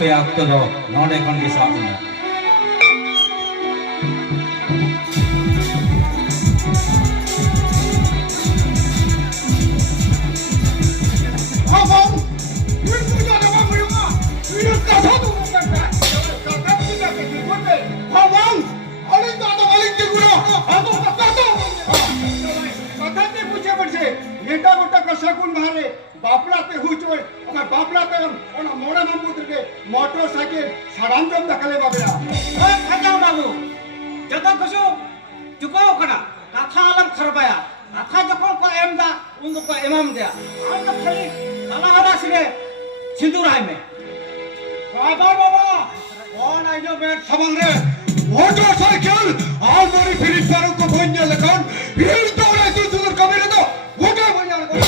पे अक्तो दो नोडे खन के साथ में मोटरसाइकिल सड़ांजम दखले बाबेरा खाजा बाबू जत कुछ चुकाओ कना कथा आलम खरबाया कथा जखन को एमदा उन को एमम दिया आम तो खाली काला हरा सिरे सिंदूराय में बाबा बाबा कौन आई जो बैठ समंग रे मोटरसाइकिल आलमोरी फिर सारों को भोंजा लखन भीड़ दौड़े तू सुधर कबीर तो भोंजा भोंजा लखन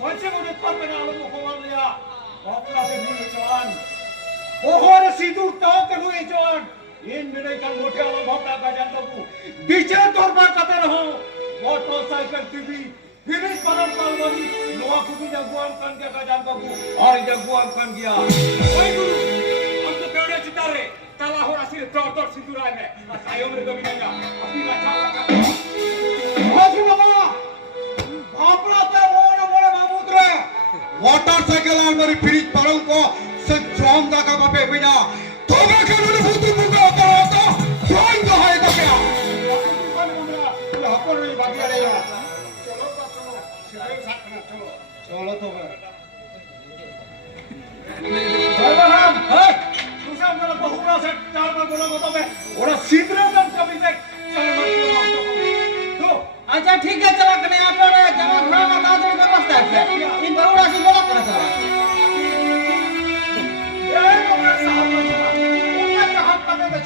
मुझे मुझे पर बना लो मुखवाल लिया बापला से हुए जवान ओहोर सीधू ताते हुए जवान इन मेरे का मोटे वाला बापला का जानता हूँ बीचे तौर पर कते रहो मोटरसाइकिल टीवी फिर इस परम कालवानी लोहा कुटी जगुआम कान के का जानता हूँ और जगुआम कान गया वही गुरु हम तो पेड़े चितारे काला हो रहा सिर्फ तौर सिंदूराय में सायों में कभी नहीं जा अपनी बचाव का हाजी बाबा बापला ते वो न बोले बाबूद्रे मोटरसाइकिल आलमारी फ्रिज परम को से जॉम दा का बापे बिना तो मैं कहने फुतु मुंगा होता होता ड्राइंग तो है तो क्या हपर नहीं बाकी रहेगा चलो तो चलो सिर्फ साथ में चलो चलो तो मैं बहन है दूसरा मेरा बहुरा से चार बार बोला बता मैं और सीधे दम कभी तक चलो तो अच्छा ठीक है चला कने आप जमा खड़ा का दादर व्यवस्था है इन बहुरा से बोला करा सर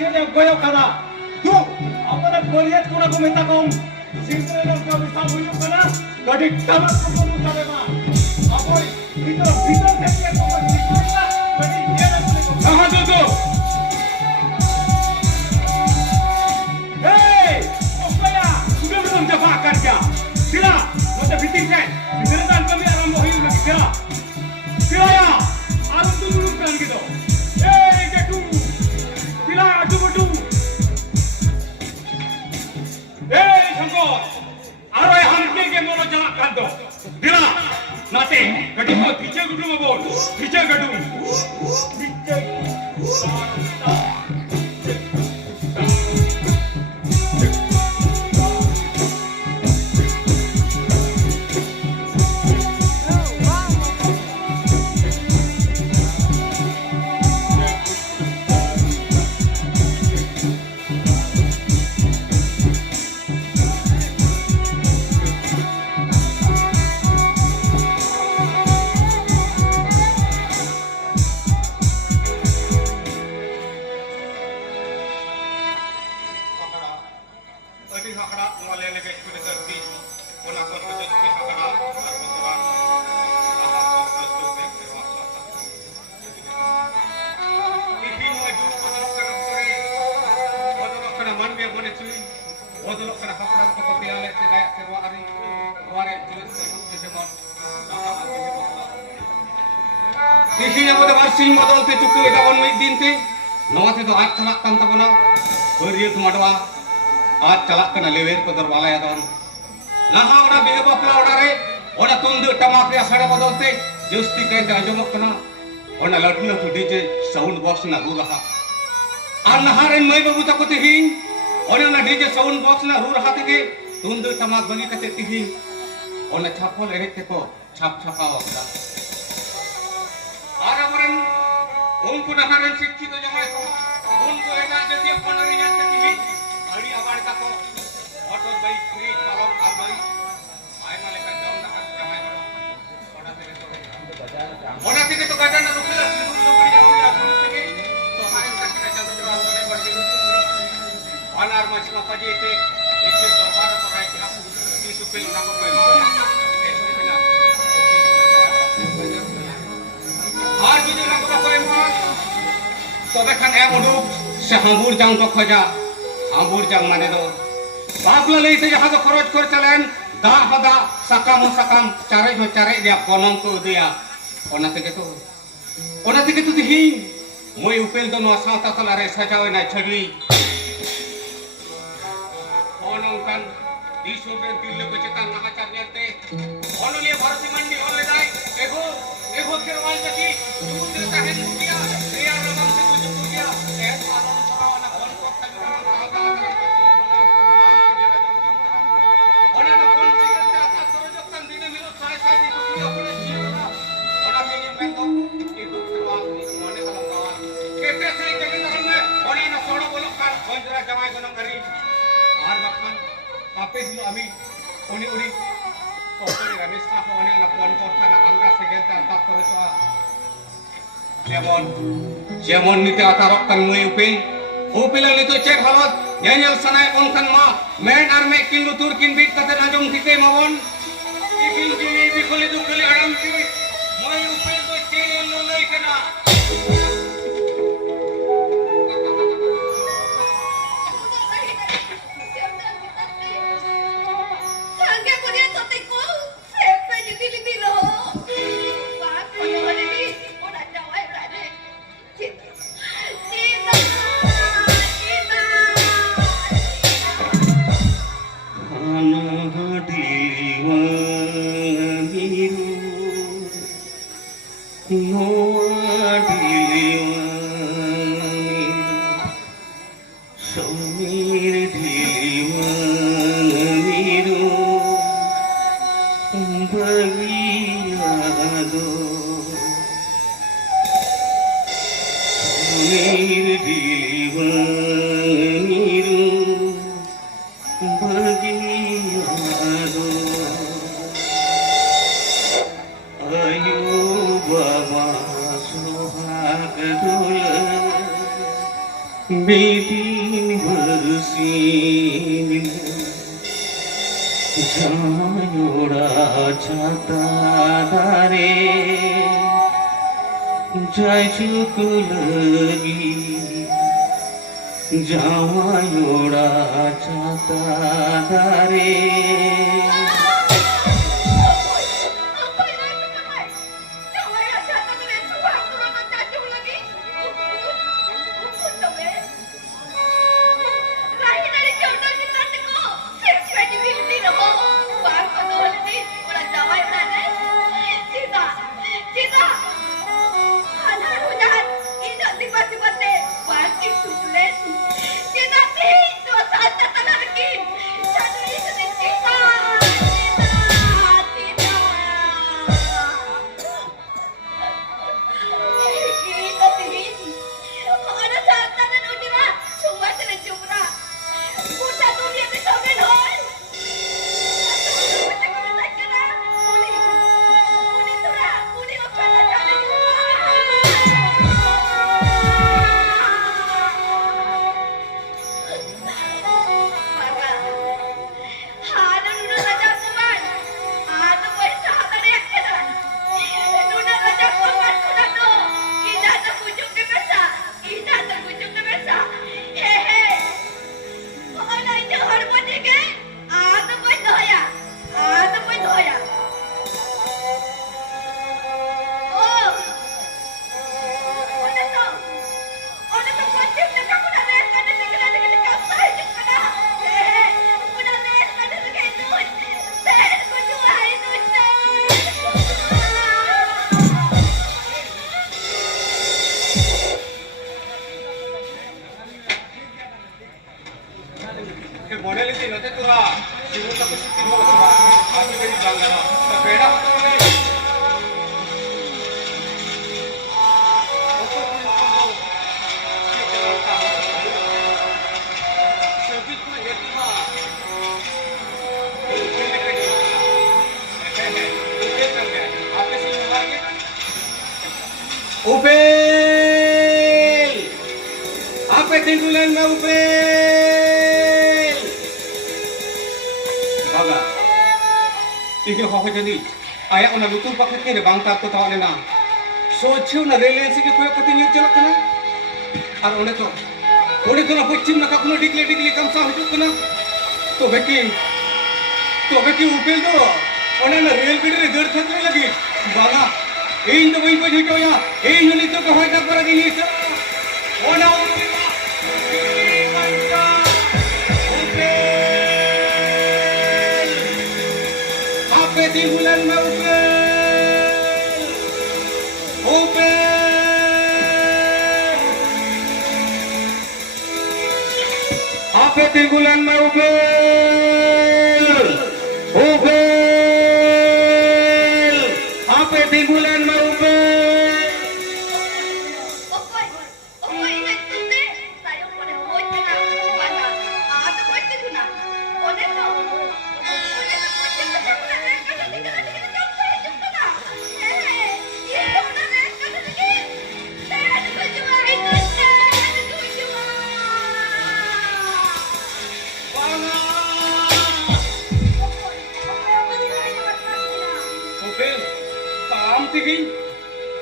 चले गयो करा तू अपने बोलियत कोना को मिता कम सिंगरे न का विसा हुइयो कना गडी टमक को मुताबे मा अपोय भीतर से को निकलना गडी ये न को कहां दो दो ए ओपया तुम तुम जफा कर क्या सिरा तो भीतर से निर्दान कमी आराम होई लगी सिरा सिरा या आलम तुम लोग कान के दो ए गेटू सिरा अटू बटू ए शंकर आरो हम के मोनो जला कान दो दिला नाते गडी को पीछे गुडू में बोल पीछे गडू पीछे Tihinya pada masing modal te cukup dawan mai din te nawa te do आज चलक kan tabona beriya tumadwa आज चलक kana lewer ko darwala ya don naha ora bihe bapla ora re ora tundu tamak ya sara modal te justi kai te ajomok kana ora latu latu dj sound box na ru raha an naharen mai babu ta ko tihin ora na dj sound box na ru raha te tundu tamak bagi kate tihin ora chapol erek te ko chap chapa wakda Araman, unku naharan sikhi to jamai ko, unku eta jati panari jan tihi, ari abar ta ko, auto bike free kalom albai, ai male ka jam na jamai ko, oda tike to gajan na rukla, lugri jamu ya pulis tike, to harin tak na jamu jawab kare badi, anar macam apa je te, itu to bar pakai ki aku di supil na ko kai, आज भी जरा को कोई मार तो देखन ए उडुक से हांबुर जांग को खोजा हांबुर जांग माने दो बापला लेते जहां तो खरच कर चलेन दा हदा सकाम चारे जो चारे दिया कोनम को दिया ओना ते के तो ᱚᱱᱟ ᱛᱮᱜᱮ ᱛᱚ ᱛᱤᱦᱤᱧ ᱢᱚᱭ ᱩᱯᱮᱞ ᱫᱚ ᱱᱚᱣᱟ ᱥᱟᱶᱛᱟ ᱛᱟᱞᱟᱨᱮ ᱥᱟᱡᱟᱣᱮᱱᱟᱭ ᱪᱷᱟᱹᱰᱣᱤ ᱚᱱᱚᱝᱠᱟᱱ ᱫᱤᱥᱚᱢ ᱨᱮ ᱛᱤᱨᱞᱟᱹ ᱠᱚ ᱪᱮᱛᱟᱱ ᱱᱟᱦᱟᱪᱟᱨ ᱧᱮᱞᱛᱮ ᱚᱱᱚᱞᱤᱭᱟᱹ ᱵᱷᱟᱨᱚᱛᱤ ᱢᱟᱱᱰᱤ ᱚᱞ ᱞᱮᱫᱟᱭ ᱮᱜᱳ ᱠᱷᱮᱨᱣᱟᱞ ᱠᱟᱹᱴᱤ ᱥᱩᱢᱩᱫᱨ ᱛᱟᱦᱮᱱ ᱵᱩᱜᱤᱭᱟ ᱨᱮᱭᱟᱲ ᱨᱟᱵᱟᱝ ᱛᱮᱠᱚ ᱡᱩᱠᱩᱜᱤᱭᱟ ᱮᱱ ᱟᱞᱚᱢ ᱠᱚᱨᱟᱣᱟᱱᱟ ᱵᱚᱱ ᱠᱚ ᱛᱟᱞᱤᱵᱟᱱ ᱥᱟᱶᱛᱟ ᱚᱱᱟ ᱫᱚ ᱠᱚᱱ ᱥᱤᱜᱟᱹᱞ ᱛᱮ ᱟᱥᱟ ᱥᱚᱨᱚᱡᱚᱜ ᱠᱟᱱ ᱫᱤᱱᱟᱹᱢ ᱦᱤᱞᱳᱜ ᱥᱟᱭ ᱥᱟᱭ ᱫᱤᱱ ᱠᱩᱭᱟ ᱚᱱᱟ ᱡᱤᱭᱚᱱᱟ ᱚᱱᱟ ᱛᱮᱜᱮ ᱢᱮᱱᱫᱚ ᱮᱜᱳ ᱠᱷᱮᱨᱣᱟᱞ ᱢᱚᱱᱮ ᱛᱟᱞᱟᱢ ᱱᱟᱣᱟ ᱠᱮᱴᱮ ᱥᱟᱹᱦᱤᱡ ᱠᱟᱹᱢᱤ ᱛᱟᱵᱚᱱ ᱢᱮ ᱚᱱᱟ ᱚᱱᱟ ᱥᱚᱲᱚ ᱵᱚᱞᱚᱜ ᱠᱟᱱ ᱜᱚᱸᱡᱽᱨᱟ ᱡᱟᱶᱟᱭ ᱜᱚᱱᱚᱝ ᱟᱹᱨᱤ ᱟᱨ ᱵᱟᱠᱷᱟᱱ ᱟᱯᱮ ᱦᱤᱞᱳᱜ ᱟᱢᱤ ᱩᱱᱤ ᱚᱠᱚᱭ ᱨᱟᱢᱮᱥᱟ ᱦᱚᱸ ᱚᱱᱮ ᱚᱱᱟ ᱯᱚᱱ ᱯᱚᱨᱛᱷᱟᱱᱟ ᱟᱝᱜᱟ ᱥᱮᱜᱮᱞ ᱛᱮ ᱟᱛᱟᱨ ᱠᱚᱨᱮᱛᱚᱜᱼᱟ যেমন নিতে আতারক কান মই উপিলা নিতো চেক হালত ñeñal sanay onkan ma men ar me kin lutur kin bit kate najom thike mawon ikin jini bikoli dukoli aram ki moi upil do chel lo lay kana Sangge ko dia totiku, siapa jadi lebih loh. Pak, kalau hari ini udah jawab berani. Cita, cita, cita. Bedin bersin Jayura chata dare Jai chuk lagi Jayura chata dare Upil! Apa tenggulan na upil? Baga. Tinggal kau jadi. Ayah ona lutur pakai kiri bang tak tahu lena. Sochiu na relen sih kita ketinggi celak kena. Ar ona tu na pocim na kakuna digli kamsa hidup kena. To beki upil tu. Ona na rel bidi re jar thakne lagi. Baga. ᱤᱧ ᱫᱚ ᱵᱟᱹᱧ ᱵᱩᱡᱷ ᱦᱚᱪᱚᱭᱟ ᱤᱧ ᱦᱚᱸ ᱱᱤᱛᱚᱜ ᱠᱚ ᱦᱚᱭᱛᱟ ᱠᱚᱨᱮ ᱜᱤᱧ ᱦᱤᱥᱟᱹ ᱚᱱᱟ Ape di bulan Maupel Opel Ape di bulan Maupel Opel Ape di bulan Maupel Opo, opo, ingat tunde. Tayo ko na hoy na. Wala. Ato ko ito na. One to. One to ko ito na. Kasi tika na tika na sa ito na. Eh, iyo na na kasi tika. Saya ano ko jua ito siya. Ano ko jua. Opo, opo, Opel Paham tiging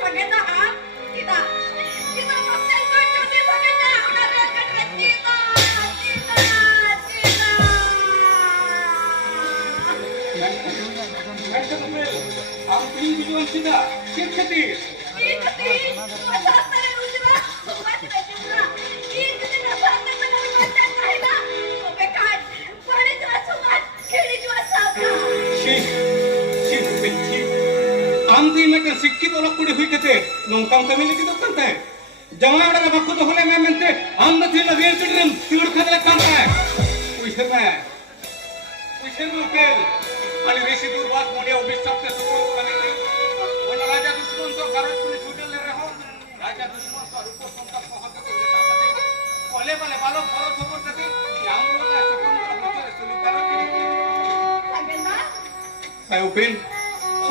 Sagenda ha? Kita. Kita kapten ko ito ni Sagenda. Una na ka kita. Kita. Opel Am tiging bijuan sida Kit khatir आमती में के शिक्षित और कुड़ी हुई कहते नौकाम कमी लेके तो करते हैं जमाना वाला बक्को तो होले मैं मनते आम न थी लवेल चिड़ियम सिगड़ खदले काम है उसे में उपेल अने ऋषि दूरवास मोड़े अभिशाप के सुपर को कमी थी और राजा दुश्मन तो गरज पुलिस छूटे ले रहे हो राजा दुश्मन का रूप संता पहुंच के देता करते कोले वाले बालों भरो सुपर करते याम लोग ऐसे कम करो बच्चे सुनी करो कि उपेल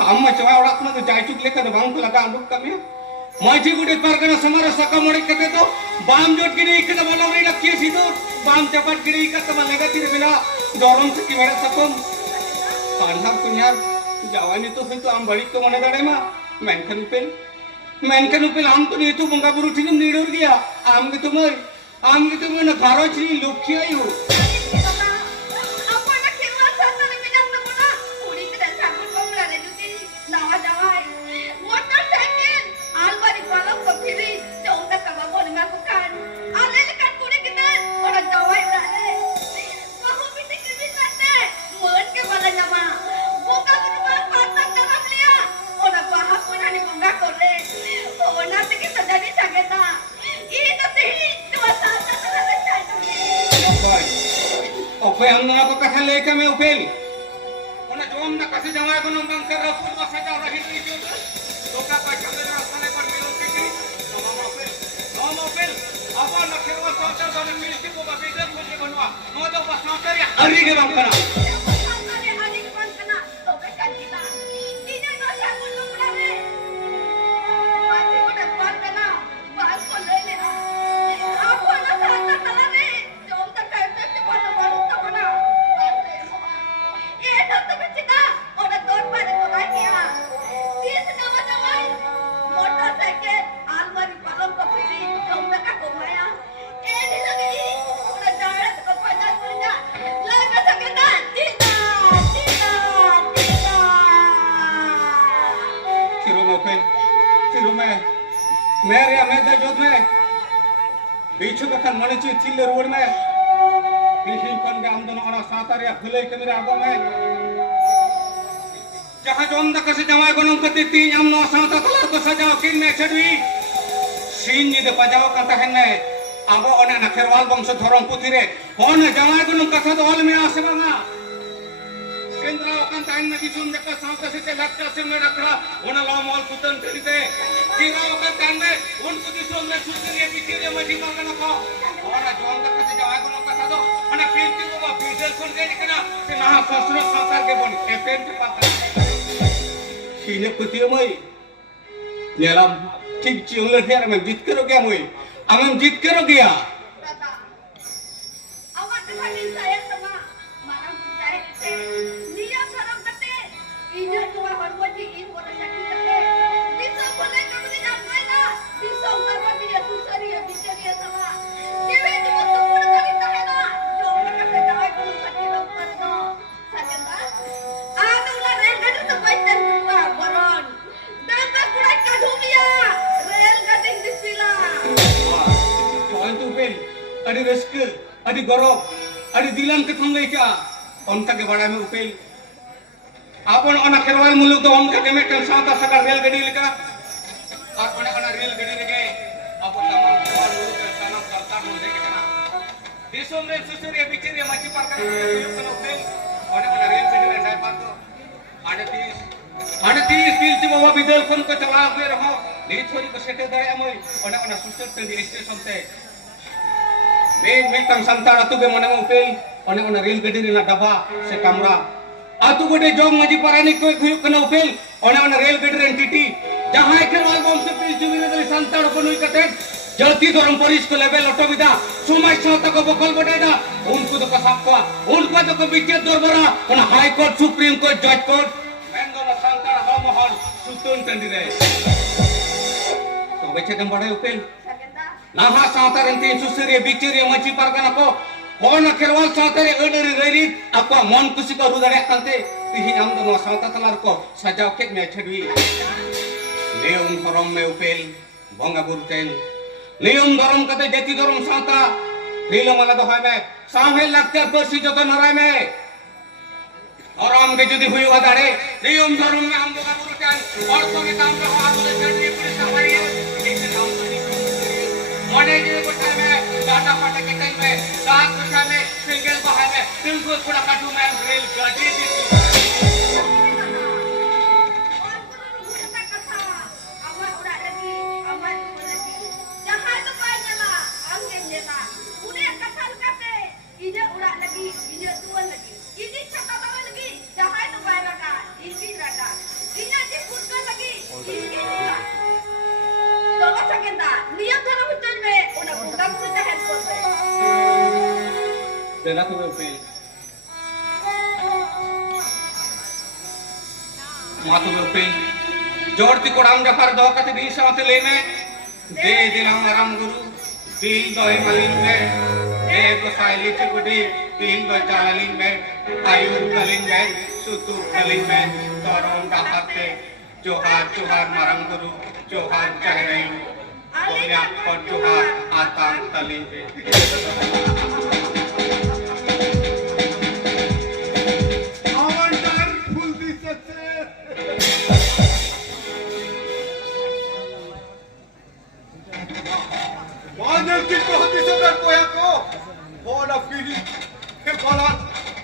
हम चवा उड़ात में तो जाय चुक लेकर बांग को लगा आलू कमी माजी गुडे परगना समारा सका मोड़े कहते तो बाम जोट गिरी इकत वाला रे लक्ष्य सीधो बाम चपट गिरी इकत वाला लगा तीर बिना दौरम से की मेरा सकम पांडा कुन्यार जवानी तो फिर तो आम बड़ी को मने दाड़े मा मेनकन उपेल आम तो नहीं तो बंगा बुरु ठीक नीडोर गया आम के तुम ना घरो चली लुक्की आयु Oke, ang mga kakasali kami, Opel. Una jom na kasi jamaay ko nung bangker na po, masaya rahin ito. Loka pa kami na sanay par milong kiki. Nama Opel. Apa nak kira sautar dan miliki ko babida ko ni banwa. Mo daw pa sautar ya. Ari ke ram kana. बीच बखन मने ची Thiel road में किसी कन के आमदन और सातार या खुले के मेरे आगो में जहां जोम द कसे जमाय को नम कति तीन हम नो साता तला को सजाओ किन में छडवी सीन नि दे पजाओ कता है ने आगो ओने न खेरवाल वंश धरम पुथी रे होन जमाय को नम कथा तो ऑल में आसे बंगा केंद्र ओकन ताइन में दिसुन जका साता से लक्का से में रखड़ा ओना ला मॉल कुतन तरीते किरा ओकन ताइन में उन दिसुन में सुतरिए बिकिरे मठी मांगना को और जोन तक से जवाय को कथा दो अना पीलती को बा पीजल सुन के निकना से ना ससुर संसार के बन एपेन के पाता सीने कुतियो मई नेलाम ठीक चिंगल फेर में जीत करो गया मई हम जीत करो गया awak dengan saya sama malam saya dia sarang kate ini dua hormat ini pada sakit kate bisa boleh kamu tidak mana bisa ungkap dia susari ya bisa dia sama dia itu semua kali tahena jangan kata jawab kalau sakit dokter no sakit anu lah rendah itu baik dan dua boron dan tak kurang adi raska, adi gorok, adi dilan ketang leca, onka ke bada me upel. Apon ona kherwal muluk do onka ke mekan santa sakar rel gadi leka, ar ona rel gadi leke, apon tamal kherwal muluk ke sanam sartar munde ke kana. Disom re susuri bichiri machi parkan muluk kana upel, ona rel gadi le sai parto. Ada tis pilti bawa bidal kon ko chala gue raho, ni thori ko sete dare amoy, ona susur tendi station te. Metang santar atu be mana upel, ona rel gadi ni na daba se kamra. Atu gede jong maji parani ko guyuk kana upel, ona rel gadi ren titi. Jahai kherwal bom se pil jumine dali santar ko nui kate. Jati doram polis ko level auto bida, sumai sauta ko bokol bodeda, unku to ko sapwa, unku to ko biket dorbara, ona high court, supreme court, judge court. Santar ho mohon sutun tendire. To beche dem bada upel. Naha santar enti susuri bichiri machi pargana ko. Ona kherwal santare öneri rerit apa mon kusi ko rudare kante. Tihi am do santar talar ko sajau kek me chedui. Leum horom me upel bonga burten. Leum dorom kate jeti dorom santa. Rilo mala do hai me. Samhel laktar persi joto narai me. Orang ke jadi huyu adare, rium darum me am boga burukan, orto ke tam ko adule chandi puri samari, ini nam tani. Mane je ko time data pata ke time me, saat ko time single bahai me, tilko pura katu me rel gadi di. Dela tu upel. Matu upel. Jorti kodam jafar do kate di samate leme. De dinam aram guru. Dil do malin me. De ko saili chibudi. Dil do jalin me. Ayur kalin me. Sutu kalin me. Torom dahate. Johar johar marang guru. Johar jahrayu. Konyak kon johar atang talin me.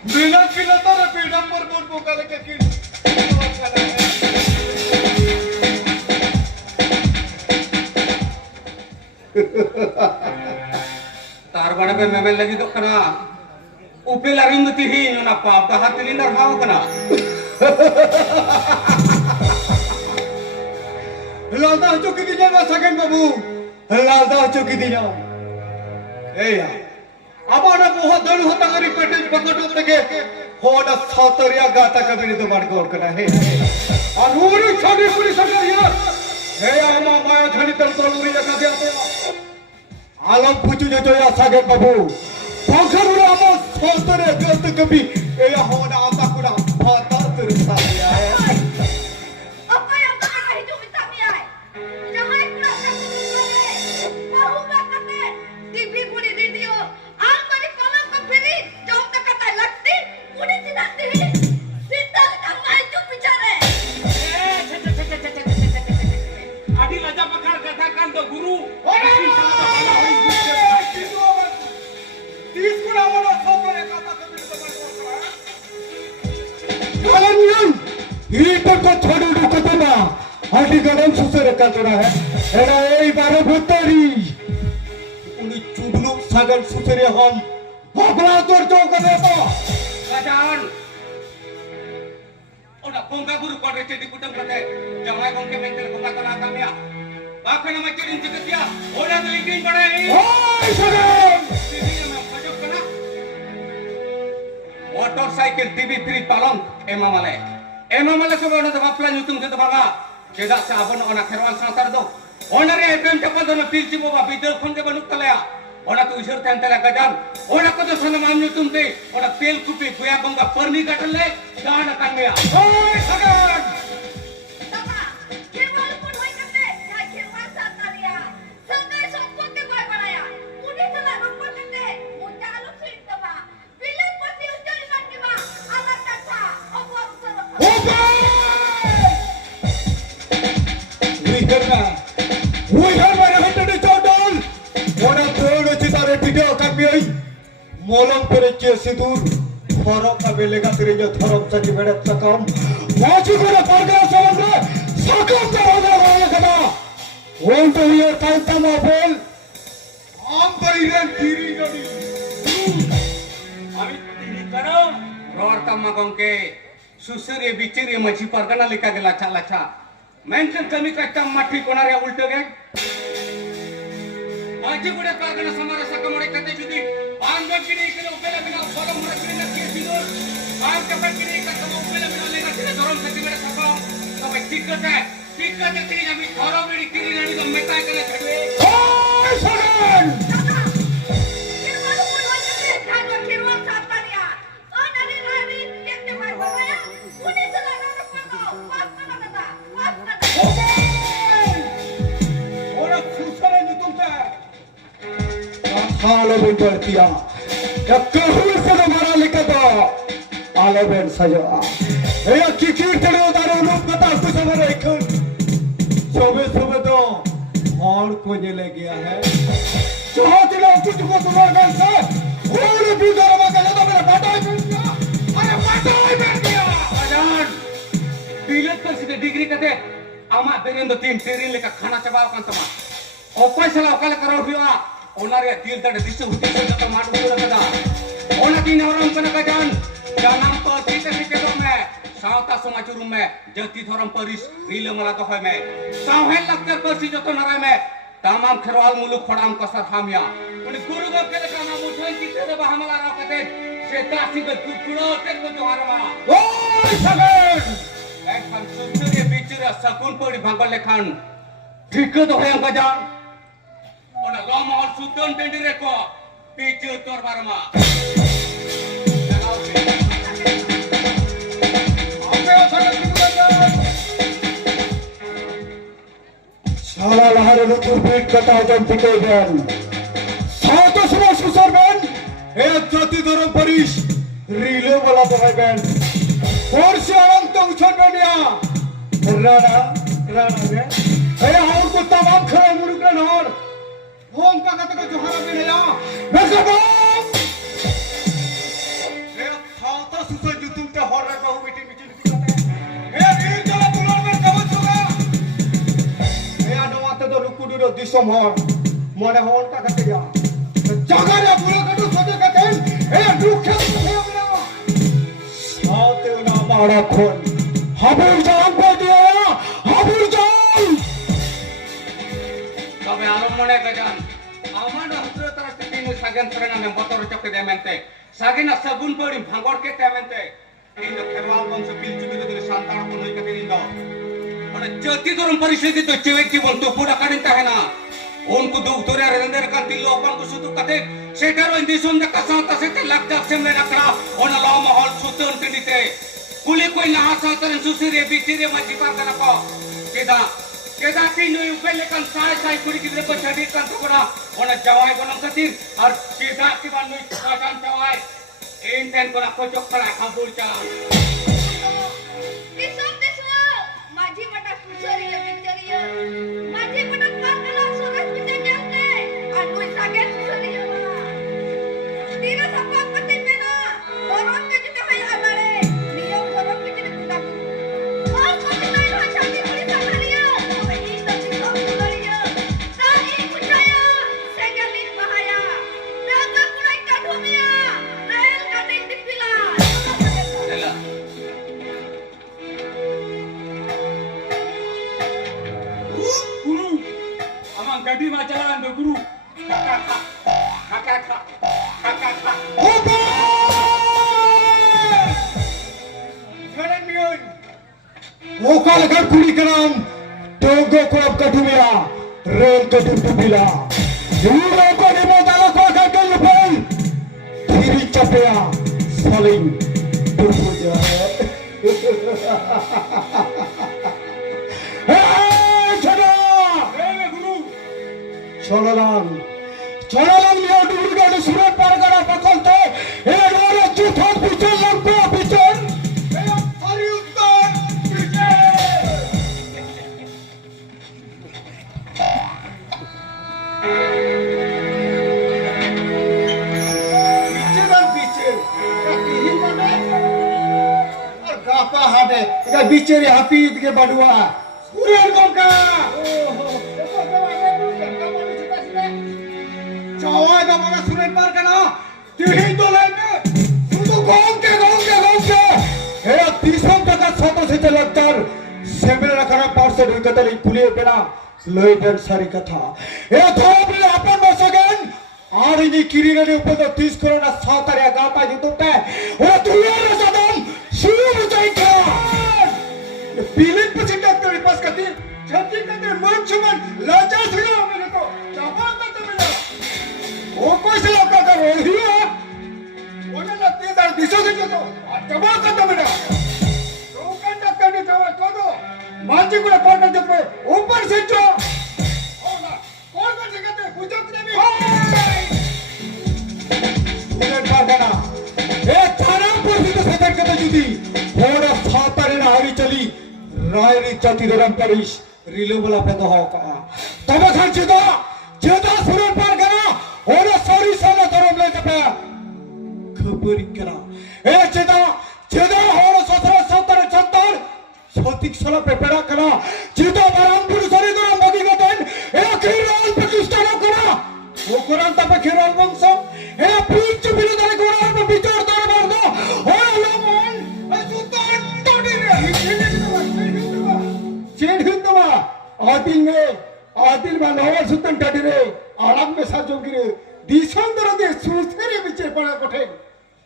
Bilang kita tahu bidang berbun bukan lagi kini. Tar bada pe memel lagi dok kana. Upel arim tihi na pa ta hatin dar mau kana. Lalda cuki dinya na saken babu. Lalda cuki dinya. Ya. Abana बहुत दल होता करी पेटे पकड़ो लगे होड़ा सातरिया गाता कभी तो बार गौर करना है अनूरी छोटी पूरी सगरिया हे आमा माया धनी तल तलूरी जगह दिया तो आलम पूछू जो या सागे बाबू पंखर उड़ा आमा सातरे गलत कभी ये होड़ा आता कुड़ा भाता तेरे साथ है apa yang kau hidup kita miai jangan kurang mahu kata TV boleh video almari kolom kepilih jauh kata lakti boleh tidak diri kita kamu itu bicara Adi raja pakar katakan do guru. తీసుకుని అవన సోపరే కథ కబిర్ సమర్పణ కలనియం eater को छोड़ दो कतमा आटी गरम सुसरे कर रहा है एड़ा एई बारे भुतरी उनी चुबलु सागर सुसरे हम भगला तोर चौक करे तो Kajan. Oda bongga guru kode di kutang kate. Jangan bongke mentel kebatan kami ya. Bahkan nama cedin ceket ya. Oda tu ingin pada ini. ओए सगन Sini yang pajak kena. Motorcycle TV3 palong emamale. Emamale sebab ada baplan YouTube kita bangga. Tidak seabon anak herwan santar do. Ona re FM cepat dono pilci boba bidel khon ke banuk talaya. Ona tu usir tentela gajan. Ona ko to sana mam YouTube te. Ona tel kupi buya bangga perni gatale. Dan akan mea. ओए सगन Tama, kewal pun hoy kate, ya kewal sataria. Sangai sokko ke boy paraya. Uni salah nomor kate. Uiher mana hendak dicodol. Orang tuh citare video kami ay. Molong perece sidur. Horok kabelega terinya thorom saji berat sakam. Maju kena parga samandra. Sakam terhadap orang kena. Untuk ia kanta mabel. Am beriran kiri jadi. আমি তিনি করো রোর তাম্মা গংকে সুসরে বিচরে মাঝি পারগানা লিখা গেলা চালা চা mention কমি কাটতাম মাটি কোনারে উল্টো গে মাঝি বড়ে পারগানা সামারা সাকামড়ে কতে যদি বান্দর কিনে করে উপেলা বিনা ফলম মরে কিনে না কে দিল আর কপে কিনে কতে উপেলা বিনা লেগা কিনে ধরম সতি মেরে সাকাম তবে ঠিক আছে তিনি আমি ধরম এড়ি কিনে নানি তো মেটাই করে ছাড়বে ওই সরেন Halo bentar tia, ya kahul pada marah lihat dah, halo ben saja. Ya kikir terus daru lup kata aku sama ikut. Sobe tu और को जे ले गया है चाहते लोग कुछ को तुम्हारा से और भी गरबा कर तो मेरा बटाई मिल गया अरे बटाई मिल गया अजान बिलत पर सीधे डिग्री कते आमा बेरेंदो तीन तेरिन लेका खाना चबाव कान तमा ओपय सला ओकाले करो बिवा ओनारे तीर तड़े दिसु हुती से जतो माडू पुरा कदा ओना तीन औरम कना कजान जानम तो तीते सीके तो मैं सावता समाज रूम में जति धरम परिस रीले मला तो है मैं सावहे लगते परसी जतो नराय में तमाम खरवाल मुलुक फड़ाम कसर हामिया उन गुरु गप के काना मुठन किते दे हमला राव कते से दासी के कुकुड़ो ते को जोहारमा ओय सगन এখন সুন্দরী বিচরে সকুন পড়ি ভাগল লেখান ঠিক তো হয় গজান ওনা লমহর সুতন টেন্ডি রেকো বিচে তোর বারমা साला लहरे लुकुर पीट कटा जम पिटे गन सातो सुनो सुसर बन एक जाति धर्म परिश रीले वाला तो है बन और से अनंत उछन बनिया राणा में ए और को तमाम खरा मुरुक नहर होम का कत को जोहारा में नया बेसबम ए सातो सुसर जो तुम ते हर रे बहु बेटी बिचिन पिटाते ए रील चला बुलर में कवच होगा तो लुकुडू रो दिसम हर मने हन का कते जा जगरे बुला कटू सोते कते ए दुखे हे मेरा साते ना बाड़ा खोन हाबुर जान पे दिया हाबुर जान তবে আরো মনে গজান আমার হস্ত্র তরফ তিন সাগেন সরনা মে বতর চকে দেমেনতে সাগেনা সাগুন পড়ি ভাঙ্গর কে তেমেনতে এই খেরওয়াল বংশ পিলচু বিরোধী শান্তার কোন কতে নিন্দো মানে জাতি ধর্ম পরিস্থিতি তো চেয়ে কি বলতো পুরা কাটিন তাহে না उनको दुख तोरे रेंदर का दिल अपन को सुतु कते सेटारो इंदिसुन द कसा तसे लग जा से में रखड़ा ओना लो महल सुतन टिलिते कुली कोई ना सातरन सुसिरे बिचिरे मची पर कना को केदा केदा तीन उपेले कन साय साय कुड़ी की को छडी कन तो बड़ा ओना जवाई बनम कतिर और केदा की बन नुई काटन जवाई इन तेन को को चोकरा खबुर चा माझी मटा सुसरिया बिचरिया माझी मटा काकला सोगस बिचे नेलते आणि सगळे सुसरिया तीरा सपा पति पेना दोरों के जिते है आबारे नियम दोरों के जिते कुटा और कोई नहीं हो छाती पुलिस संभालिया मैं ई सब सब सुसरिया साई कुचाया सेगली महाया राजा कुराई का ढोमिया रेल का टिपिला चला गाड़ी में चला दो गुरु ओकाल घर कुड़ी के नाम टोगो कोप कठुमिया रेल कठुबिला यूरो को निमो दालो को कर लुपल धीरी चपया सलिंग डूब जाए চললাম নিয়ে ডুবুরগাড়ি সুরত পারগাড়া পাকলতে এ রোরে চুথত পিছন লাগবে পিছন এই সারি উত্তর পিছে ᱪᱮᱨᱮ ᱦᱟᱯᱤᱫ ᱜᱮ ᱵᱟᱰᱩᱟ ᱥᱩᱨᱮᱱ ᱜᱚᱝᱠᱟ ᱪᱟᱣᱟᱭ ᱫᱚ ᱢᱚᱱᱟ ᱥᱩᱨᱮᱱ ᱯᱟᱨᱜᱟᱱᱟ ᱛᱤᱦᱤᱧ ᱫᱚ ᱞᱟᱭᱢᱮ শুধু গংকে গংকে গংকে হে তিসম টাকা শত শত লাক্তার সেমরে রাখানা পার্সে ঢুকতে কুলিয়ে পেনা লইবেন সারি কথা এ ধরবি আপন বসগেন আর ইনি কিরিনের উপর 30 করোনা 7 আর 11 পাই দিতে ও তুইয়ের সাদম শুরু চাইকা বিলিন পছি ডাক্তার পাস করতে ছাতি করতে মন সুমন লজ্জা ছিল মেরে তো চাপা করতে মেরে ও কইছে লক্ষ্য করো হিয়া ওনা লাগতে তার দিশো দেখো তো চাপা করতে মেরে রোকান ডাক্তার নে যাওয়া কদো মাঝে করে পার্টনার দেখবে উপর से जो ওনা কোন কোন জায়গাতে বুঝতে নেবে সুরেন পারগানা এ থানা পরিচিত সতর্কতা যদি বড় সাতারে আড়ি চলি রায়রি জাতি রম করিস রিলেবল আপে তো হকা তবে খাচ্ছি তো যেটা সুরেন পারগানা ওরা সরি সালা ধরম লে যাবে খবর করা এ যেটা যেটা ওরা সতরা সাতারে চত্বর সঠিক সালা পেপড়া করা যেটা বারামপুর সরি ধরম বদি গতেন এ খিরাল প্রতিষ্ঠান করা ও কোরআন তবে খিরাল বংশ এ পুচ্চ বিরোধী কোরআন বিচার দরবার দো ও লমন এ সুলতান টডি রে চেন হিন্দবা आदिल में नवार सुल्तान टडी रे आराम में साजोगी रे दिसंदर दे सुरसेरे बिचे पड़ा कोठे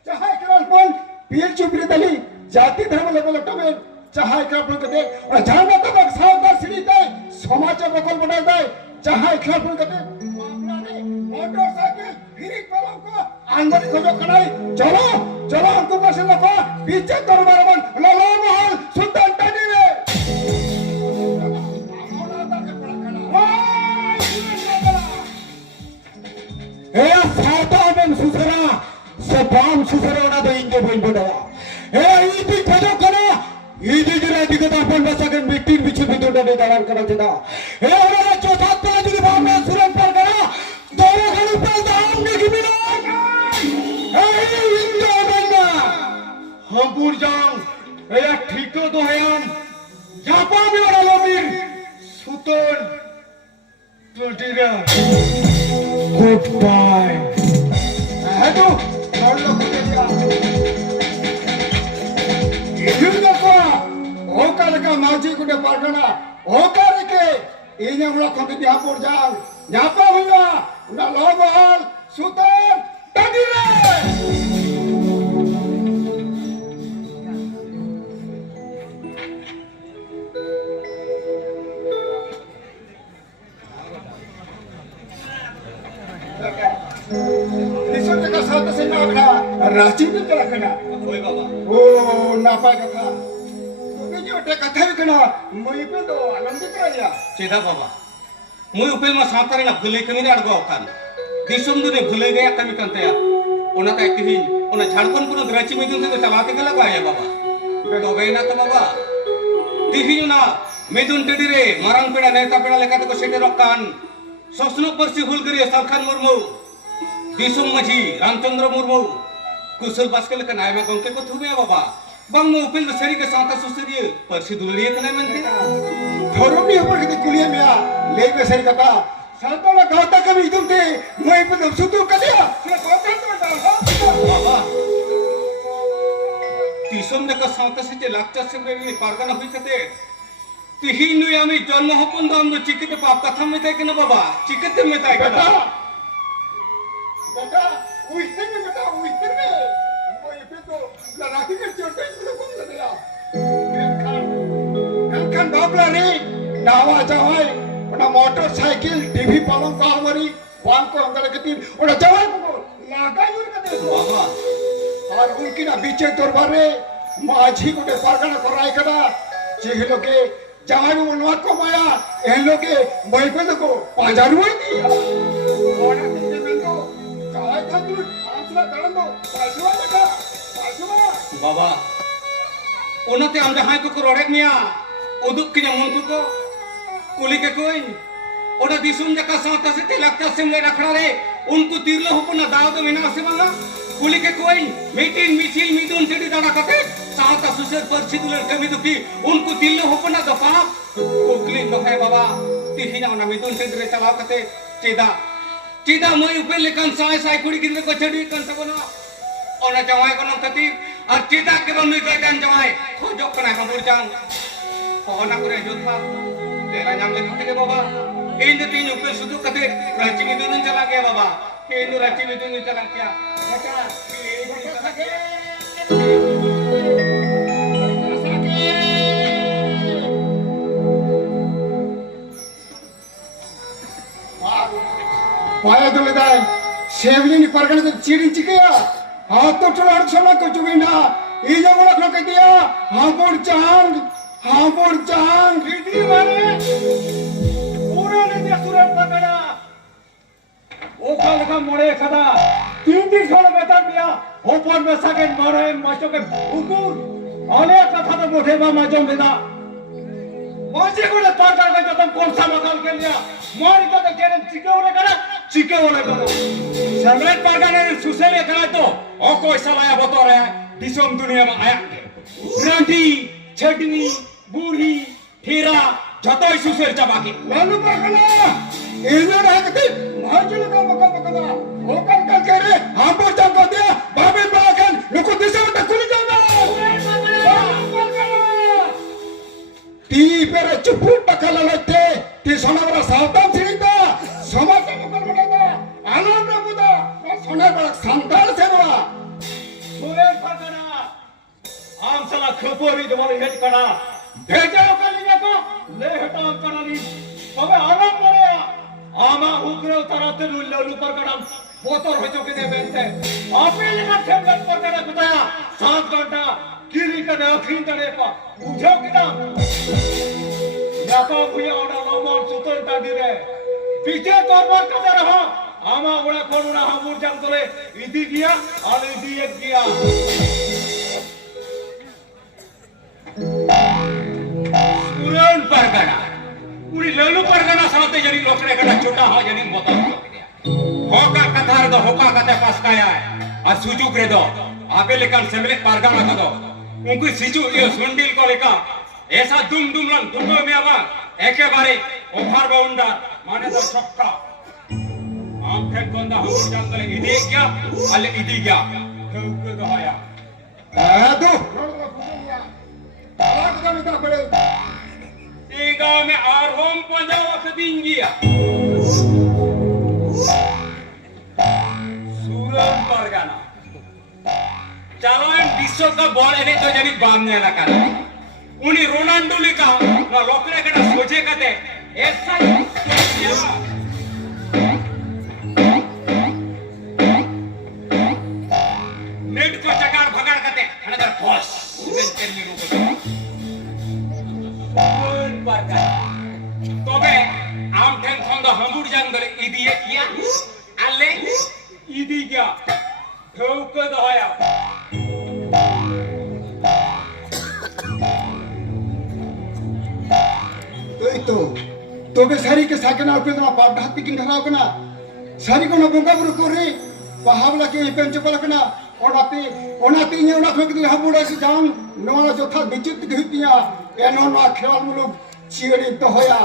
चाहे करलपन पील चुपरे दली जाति धर्म लेवल टमेन चाहे करलपन कते और जान तक सावधान सिड़ी दे समाज बकल बना दे चाहे करलपन कते मामला रे मोटरसाइकिल फिरी पलम को आंगन खोजो कनाई चलो चलो हमको पास लको पीछे दरबार मन ललो महल सुल्तान टडी रे ए फाटा में सुसरा से बाम सुसरा ना तो इंगे बोल बोला ए इति खजो करा इति जरा दिगत अपन बसगन मीटिंग बिछ बितो डे दलाल करा देदा ए ओरा चौथा तला जुदी बाम में सुरन पर करा दोरो घर ऊपर दाम ने गिमिना ए इंगे बंदा हम पूर जाऊं ए ठीको तो है हम जापा में ओरा लोमीर सुतन टोटीरा Goodbye. Ahead of Carlo Cuteria. Yunga Okalaka Maji Kude Pargana. Okareke. Inyamla Kondi Yapur Jal. Yapa Huya. Una Loval. Sutan. Tadire. Isok ka sa ta sina ka rajin ka rakana ওই বাবা o napa katha ni ote katha kana moi pe do anandit raya চেদা বাবা মুই উপিল মা সাঁতারে না ভুলে কমি না আড়গো কান দিসুম দুনে ভুলে গয়া কমি কানতে ওনা তা একটি ওনা ঝাড়খণ্ড কোন রাঁচি মিদুন থেকে চালাতে গেলা গায়া বাবা তবে না তো বাবা দিহিন না মিদুন টেডি রে মারাং পেড়া নেতা পেড়া লেখা তো সেটে রকান সসনো পরসি হুল করিয়ে সরখান মুরমু দিসুম মাঝি রামচন্দ্র মুরমু कुशल बास्कल का नायमा गंके को थुबे बाबा बंग मो उपिल सरी के साता सुसरिए परसी दुलरिए कने मनते धरोमी ऊपर के कुलिए मिया ले में सरी कथा सातो ना गाता कभी तुम थे moi पे तुम सुतु कदिया से गाता तो बाबा तिसम ने का साता से जे लागचा से रे पारगाना हुई कते तिहिनु यामी जन्म हपन दाम न चिकते पाप कथा में ताई कने बाबा चिकते में ताई कना बेटा उइसे में बेटा उइसे में moi पे तो लड़ाई के चोटे को कौन दिया kan babla ni nawa jawai ona motorcycle tv palong ka amari wan ko angala ketin ona jawai ko lagai ur kate बाबा আর উনকিনা বিচে দরবারে মাঝি কোটে পারগানা করাই kada যে লোকে জামাই মনওয়াত কো মায়া এই লোকে মই पे দেখো 5000 রুই দিয়া ওনা কিতে মেndo কাই থাকু আমলা দাঁড়ানো পাঁচবা বেটা পাঁচবা बाबा ओनाते हम जहां को रोड़े मिया उदुक के मन को कुली के कोई ओना दिसुन जका साता से लगता से में रखड़ा रे उनको तीरलो हो ना दाव तो बिना से बंगा कुली के कोई मीटिंग मिছিল मिदुन टेडी दाड़ा कते सावता सुसर परसी दुलर कमी दुखी उनको दिल होपना द पाप कुकली तो है बाबा तिहिना ना मितुन टेंडरे चलाव कते चेदा मई उपेल लेकन साय साय कुड़ी गिंद्र को छड़ी कन सबना ओना जवाय को नंकती और चेदा के बनुई गयन जवाय खोजो कना हमर जान कोना करे जोथा तेरा नाम ले के बाबा इन तीन उपेल सुदु कते रांची में दिन चला गया बाबा इन रांची में दिन चला गया पाया तो लेता है सेवली नहीं परगने तो चीड़ी चिकिया हाथ तो चला सोना को चुबिना ये जो बोला खलो कह दिया हाँ बोल चांग इतनी मारे पूरा ने दिया सुरत पकड़ा वो कल का मोड़े खड़ा तीन छोड़ बेटा दिया ऊपर में सके मारे माचो के उकुर आले कथा तो मोटे बा माचो बेटा माचे को ले पार कर के तुम कौन सा मकान के लिया मार तो के चिके ओले करो समेत पार करने सुसेले करा तो ओ कोई सलाया बतौर है दिसोम दुनिया में आया रांटी छटनी बूढ़ी ठेरा जतोई सुसेल चबाके लालू पर कला इधर है कि माजल का मका ओ कल करे हां पर तक को दिया बाबे बागन लोको दिशा में खुल जाना ती पेरे चुपुट टकला लेते ती सोनावरा सावधान सिरिंदा समाज में कर बड़ा आनंद बुदा सोनावरा संतान सेवा सुरेश फकड़ा आम सला खपोरी दवारी हेज करा भेजाओ कलिया को ले हटाओ कनाली तबे आनंद बड़े आमा उग्र तरते लुल्लू पर कदम बोतर हो चुके दे बेनते आपे लेना ठेमगत पर कड़ा बताया 7 घंटा गिरी का आखिरी तड़े पर बुझो किना या तो भुया ओडा मामोर सुतर ता दिरे पीछे तोरबार कदे रहो आमा ओडा कोनुना हमूर जंग तोले इदी किया और इदी एक किया पुरान परगना पूरी ललू परगना साथे जनी लोकरे कड़ा छोटा हो जनी बोतल होका कथार दो होका कते पास काया और सुजुक रे दो आबे लेकन सेमले परगना कदो उनको सिजु ये सुंडिल को लेका ऐसा दुम लन दुगो में आवा एके बारे ओभार बाउंडा माने तो छक्का आम फेंक कोंदा हम जंगल इदी क्या अले इदी क्या ठोक दो आया दो ताला का पड़े ईगा में आरहोम पंजाब खदींगिया सूरम परगना चालान विश्व का बॉल एने तो जनी बामने लगा उनी रोनाल्डो लेका ना लोकरे कटा सोचे कते ऐसा नेट को चकार भगाड़ कते अनदर फॉस इवेंट करनी रोको परगना तबे आम ठेन खंगा हमबुर जंगल इदिए किया अले इदी क्या ठोक दया तो बे सारी के साकना पे ना पाप ढाती किन धराव कना सारी को ना बंगा गुरु कोरे पहावला के पेंच पलकना ओनाती ने ओना खोक दी हमबुड़ा से जान नोना जोथा बिचित गहितिया ए नोना खेवाल मुलुक चिड़ी तो होया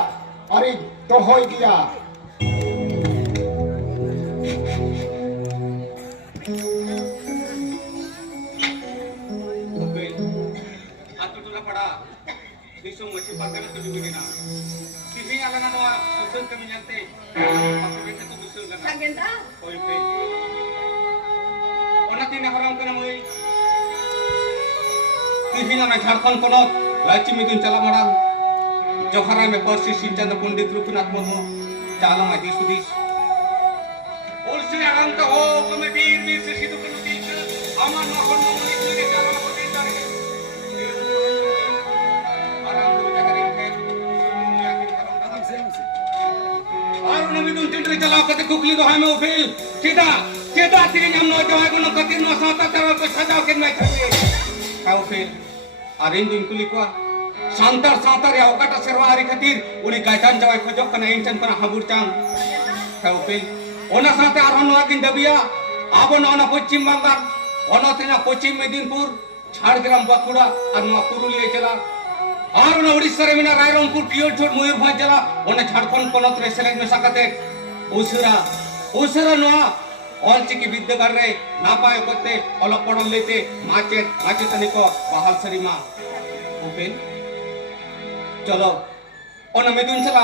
अरे तो होई गया पड़ा विश्व मछली पाकर तो भी ना किसी आला ना नवा सुसन कमी जानते पाकर तो विश्व का Sagenda? कोई पे ओनाती ने हराम करना मुई किसी ना झारखंड कोनो राज्य में दिन चला बड़ा जोहरा में परसी शिवचंद्र पंडित रूपनाथ मुर्मू चाला में दिसुदिस ओलसे अनंत हो कमेटीर में से सिद्धू कनुती अमन न हो नमनी के चाला को दिन तारे नमीदुन टिंडरे चलाव कते कुकली दो हमें उफिल सीधा तीन हम नो जवाय को न कति न साता तरह को सजाव के मैं छे का उफिल अरिन दिन कुली को सांतर या ओकाटा सेरवारी खातिर उनी गायतान जवाय खोजो कना इंटन पर हाबुर चांग का उफिल ओना साथे आरो नो किन दबिया आबो नो पश्चिम बंगाल ओनो तिना पश्चिम मेदिनीपुर झाड़ग्राम बाकुड़ा और नुआ पुरुलिया जिला और ना उड़ीसा रे मेना रायरंगपुर पियोरछोड़ मयूरभंज जिला ओना झारखंड पनत रे सेलेक्ट मेसा काते उसेरा नुआ ऑलचिकी विद्यागार रे नापाय करते अलग पढ़न लेते माचेतनी को बहाल सरीमा उपेन चलो ओना मेदुन चला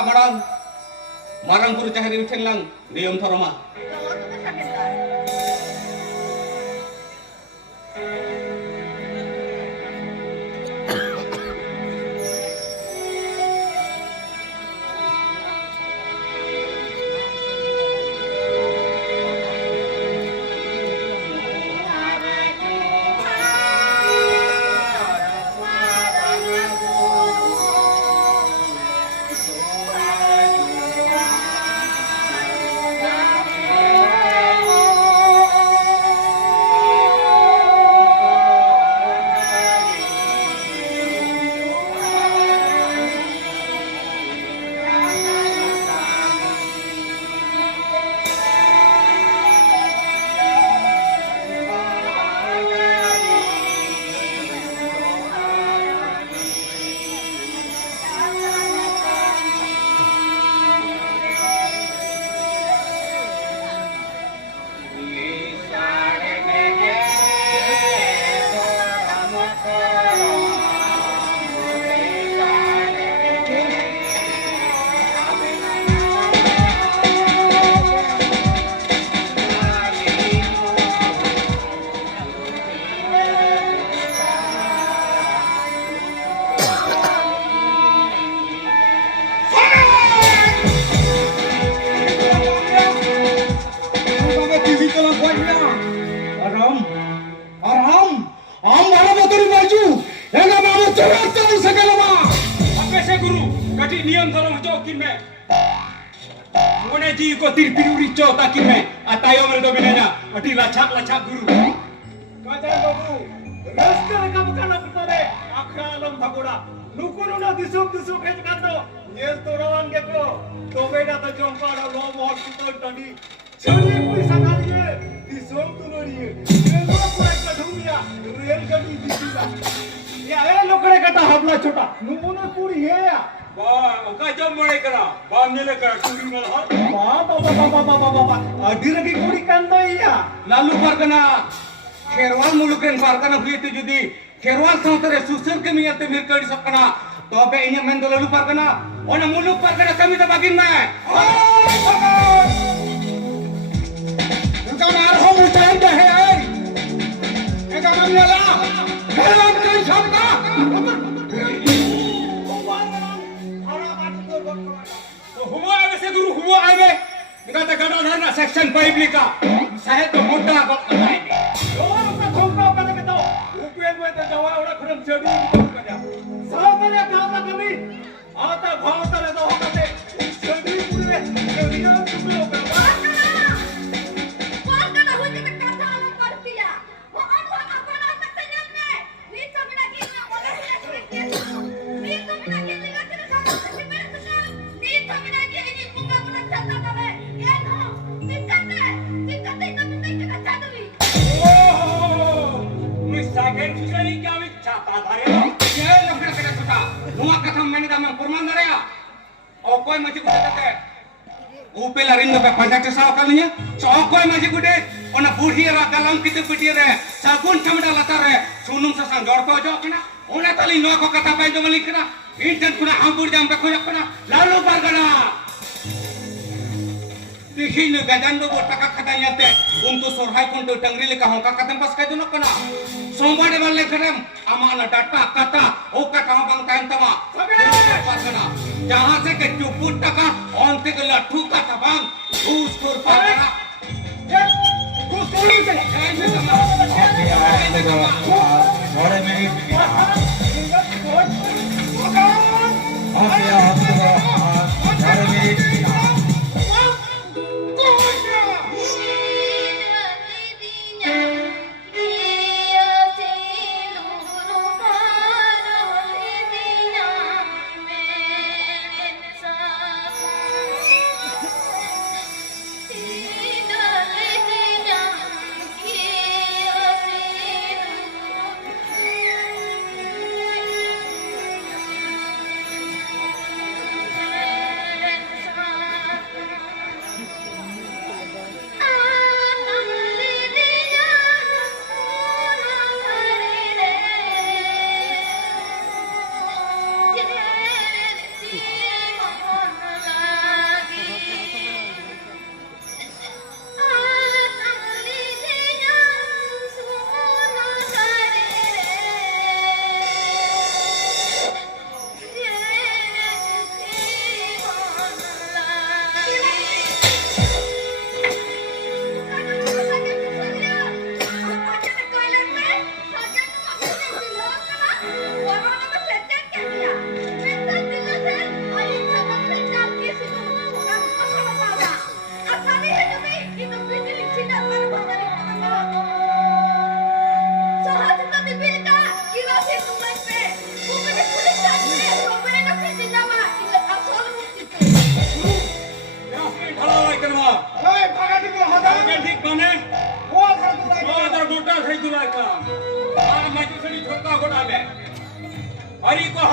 मारंगपुर चाहरी उठेन लांग नियम धर्मा Kalau tu kan sakit kan? kati niam dalam jokin me. Mone ji ko tirpiruri chota kin me. Atayo mere do binanya. Ati lachak guru. Kajan babu. Rasta ka bukan apa tare. Akhra alam thagoda. Nukuno na disuk het kando. Nyel torawan geko. Tobe na ta jompa na lo hospital tadi. Chali puri sakaliye. Disuk tuloriye. Relo pura ka dhumia. Rel gadi disila. Ya lokre kata habla chota. Numuna puri he ya. Oka jom mulai kena, bam nilai kena turi malah. Baba. Adi lagi kuri kando iya. Lalu parkana, Kherwal mulukren parkana huye tu judi, Kherwal sautare susur ke miyate mirkari sakana. To ape ini mendo lalu parkana, ona muluk parkana kami tak bagin na. Engkau narhom ucain dah hai. Engkau menyalah. Kherwal kan sabda. हुआ आवे से गुरु हुआ आवे निकाता गड़ा धरना section 5 लिखा साहेब तो मोटा बात बताएंगे और उसका थोपा पता के तो ऊपर में तो जवा उड़ा खरम चढ़ी कर जा सब ने कहा था कभी आता भाव तले तो होता थे चढ़ी पूरे चढ़िया चुप हो गया Warga hujan dekat dalam partia. Mohon apa nama senyumnya? Ni samina kina boleh sedikit. Ni samina kina tidak sama sebenarnya. Ni samina kina ini bunga bunga cata kami. Ya no, tingkatnya itu minta kita catui. oh misalkan susah ni kami cata dari Ye lokre kena suta, nuak kata meni damang purman daraya. Okoi masih kuda kate. Upe larin do pe panjat saw kalinya. So okoi masih kuda, ona budhi ra dalam kitu budhi re, sagun chamda latar re, sunum sasang jor ko jo kena. Ona tali nuak ko kata pai do malik kena. Inten kuna hambur jam pe koyak kena. Lalu pargana. Dihin gajan do taka katanya te, untuk sorhai kuntu tangri leka hongka katem pas kai do nok kena. Sombade balle kerem, amana data kata, oka kama bang time tama. Pargana. जहाँ से के चुपुट टका ऑनते के लट्ठू का तबांग घूस खुर पागना घूस खुर से ऐसे तमाम थोड़े में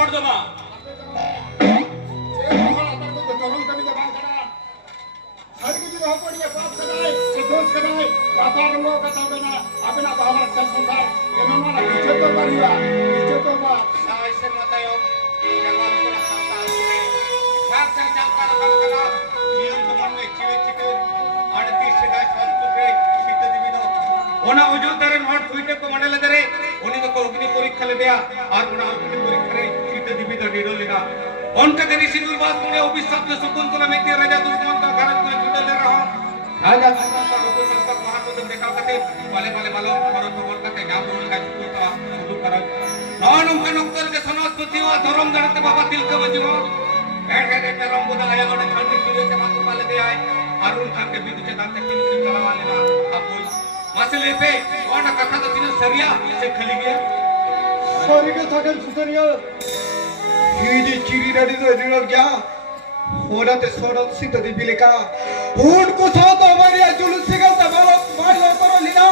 ᱦᱚᱲ ᱫᱚ ᱵᱟᱝ ᱪᱚᱨᱚᱢ ᱠᱟᱹᱢᱤ ᱫᱚ ᱵᱟᱝ ᱠᱟᱱᱟ ᱥᱟᱹᱨᱤ ᱜᱮ ᱡᱩᱫᱤ ᱦᱚᱯᱚᱱᱤᱭᱟᱹ ᱯᱟᱯ ᱠᱟᱫᱟᱭ ᱥᱮ ᱫᱳᱥ ᱠᱟᱫᱟᱭ ᱵᱟᱯᱟ ᱨᱚᱝᱜᱚ ᱠᱟᱛᱷᱟ ᱵᱮᱱᱟ ᱟᱵᱮᱱᱟᱜ ᱵᱟᱦᱟᱢᱟᱨ ᱪᱟᱞ ᱥᱚᱝᱥᱟর এমন না কিছু তো পারিবা কিছু তো বা ᱥᱟᱭ ᱥᱮᱨᱢᱟ ᱛᱟᱭᱚᱢ ᱡᱟᱱᱣᱟᱨ ᱠᱚᱨᱮ ᱥᱟᱶᱛᱟ ᱟᱹᱥᱩᱞᱮ ᱪᱷᱟᱲ ᱪᱷᱟᱲ ᱪᱟᱞᱠᱟ ᱨᱟᱠᱟᱵ ᱠᱟᱱᱟ ᱡᱤᱭᱚᱱ ᱡᱮᱢᱚᱱ ᱪᱤᱲᱮ ᱪᱤᱠᱟᱹ ᱟᱹᱰᱤ ᱥᱮᱫᱟᱭ ᱥᱚᱱᱛᱚᱨ ᱨᱮ ᱥᱤᱛᱟᱹ ᱫᱮᱵᱤ ᱫᱚ ᱚᱱᱟ ᱚᱡᱳᱫᱽᱫᱷᱟ ᱨᱮᱱ ᱦᱚᱲ ᱛᱩᱭᱴᱟᱹ ᱠᱚ ᱢᱟᱸᱰᱮ ᱞᱮᱫᱮᱨᱮ ᱩᱱᱤ ᱫᱚᱠᱚ ᱚᱜᱽᱱᱤ ᱯᱚᱨᱤᱠᱠᱷᱟ ᱞᱮᱫᱮᱭᱟ ᱟᱨ ᱚᱱᱟ ᱚᱜᱽᱱᱤ ᱯᱚᱨᱤᱠᱠᱷᱟ ᱨᱮ ᱥᱤᱛᱟᱹ ᱫᱮᱵᱤ ᱫᱚ ᱱᱤᱨᱟᱹ ᱞᱮᱱᱟ ᱚᱱᱠᱟᱜᱮ ᱨᱤᱥᱤ ᱫᱩᱨᱵᱟᱥ ᱢᱩᱱᱤ ᱚᱵᱤᱥᱥᱟᱯᱛᱚ ᱥᱚᱠᱩᱱᱛᱚᱞᱟ ᱢᱮᱛᱤ ᱨᱟᱡᱟ ᱫᱩᱥᱢᱚᱱᱛᱚ ᱜᱷᱟᱨᱚᱸᱡᱽ ᱠᱚᱭ ᱪᱷᱩᱴᱟᱹᱣ ᱞᱮ ᱨᱮᱦᱚᱸ রাজা দুষ্মন্ত রূপসন্তক মহাপদম দেখাও কাতে পালে পালে ভালো খরচ খবর কাতে নাম রুল কাজ করতে শুরু করা ননমকান অক্তর কে সনস্পতি ও ধরম গণতে বাবা তিলকা মজিব এড়ে রঙ্গদা আয়াগড়ে ছান্ডি চুরে কে মাতু পালে দেয় আরুন কাকে বিদুচে দাতে কিনকি চালাওয়ালে না আপুল মাসলে পে ওনা কথা তো তিন সরিয়া সে খালি গিয়া সরিকে থাকেন সুসরিয়া হিজি চিরি রাডি তো এদিন গয়া ওরাতে সরত সিদ্ধ দিবি লেখা উनको साथ हमारी जुलूस से गलता मार लो करो लीना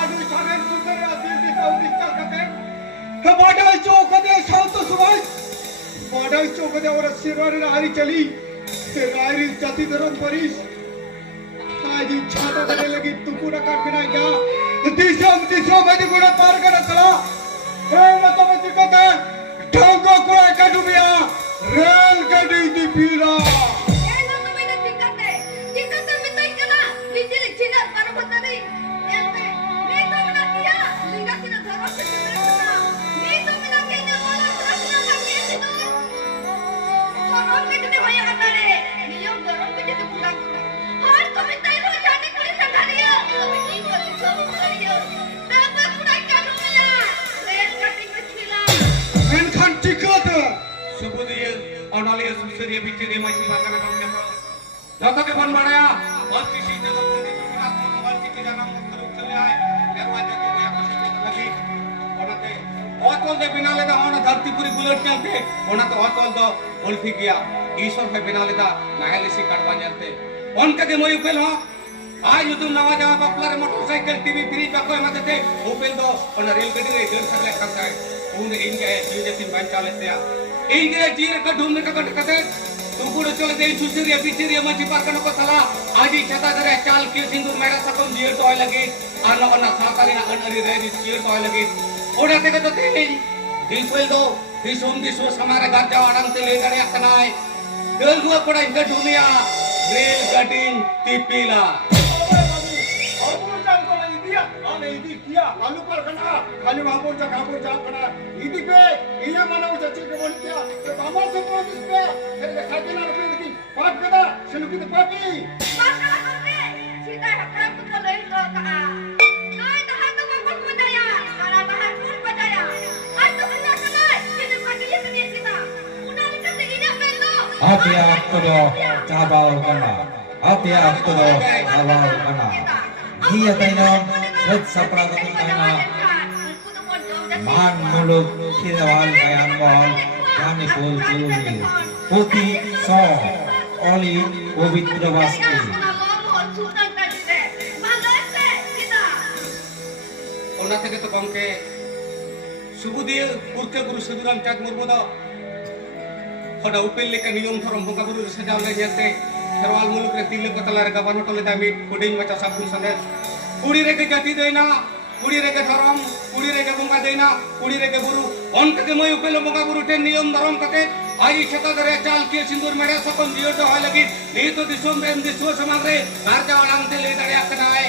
आदि सारे सुंदर दिल दिल उदित करते हे बाडा चौक दे शांत सुभाष बाडा चौक दे और सिरवारी रारी चली रारी जाति धर्म परिस आज छाता करने लगी तू पूरा काट बिना गया दिशा में पूरा पार कर चला हे मतलब दिक्कत है ढंगो कोई कटुबिया रेल गाड़ी दी पीरा সুবুদিয়ে অনালিয়া সুসরিয়া ভিতরে মাইছি বাগানা বাগানা যতকে বন বাড়ায়া বাকি সিনে লক্ষণে বিরাট মনোবল থেকে জানা মুক্ত চলে আয় দরওয়াজা কে বয়া কষ্ট লাগি ওনাতে অতল দে বিনালে দা হনা ধরতি পুরি বুলেট চলতে ওনাতে অতল দ উল্টি গিয়া ईश्वर पे बिनाले दा नाहले से काटवा जानते उनका के मोय उपेल हो आज तुम नवा जावा बपलार मोटरसाइकिल टीवी फ्रिज बाको एमा देते उपेल दो ओना रेल गाड़ी रे डेढ़ सौ लाख खर्चा है उन इंडिया जीजे तीन बन चालते या इंडिया जीर का ढूंढने का कटे तुमको चले दे सुसरिया पिचरिया मची पार कनो को सला आज छता करे चाल के सिंदूर मेरा सकम जीर तो लगे आना ओना सातारी ना अनरी रे जीर तो लगे ओडा ते तो ते दिसवेल दो दिसो हमारे घर जाओ आराम से ले गड़े अकनाय Girl gua pernah ingat dunia Real Gading Tipila. Aku jangan kau ini dia, ane ini dia. Alu par kena, kali wabur jah kena. Ini pe, ini mana udah cakap boleh dia. Kamu semua ini pe, saya kaji nak lebih lagi. Pat kena, selu kita papi. Masa apa? Kita harap kita lain kau kah? Kau itu hantu bapak percaya, karena bahan pun percaya. Hantu kena, kita pakai sendiri kita. Udah dikasih ini apa itu? Atia Aktodo Cabal Kana Atia Aktodo Cabal Kana Dia Tainon Red Sapragati Kana Man Muluk Kidawal Kayan Wal Kami Pul Juli Putih So Oli Pavitra Vasti Ona থেকে তো গমকে সুবুদিয়ে পুরকে গুরু সদুরাম চাঁদ মুর্মু দ Pada upil leka niyom thorom bongka buru sajau le jate kherwal muluk re tille kotala re gaban hotole dami kuding macha sabun sande kudi reke jati deina kudi reke thorom kudi reke bongka deina kudi reke buru onka ke moy upil bongka buru ten niyom dharom kate ai chata dare chal ke sindur mera sakon jiyo to hoy lagi ni to disom rem diswa samagre gar jawan angte le dare akna hai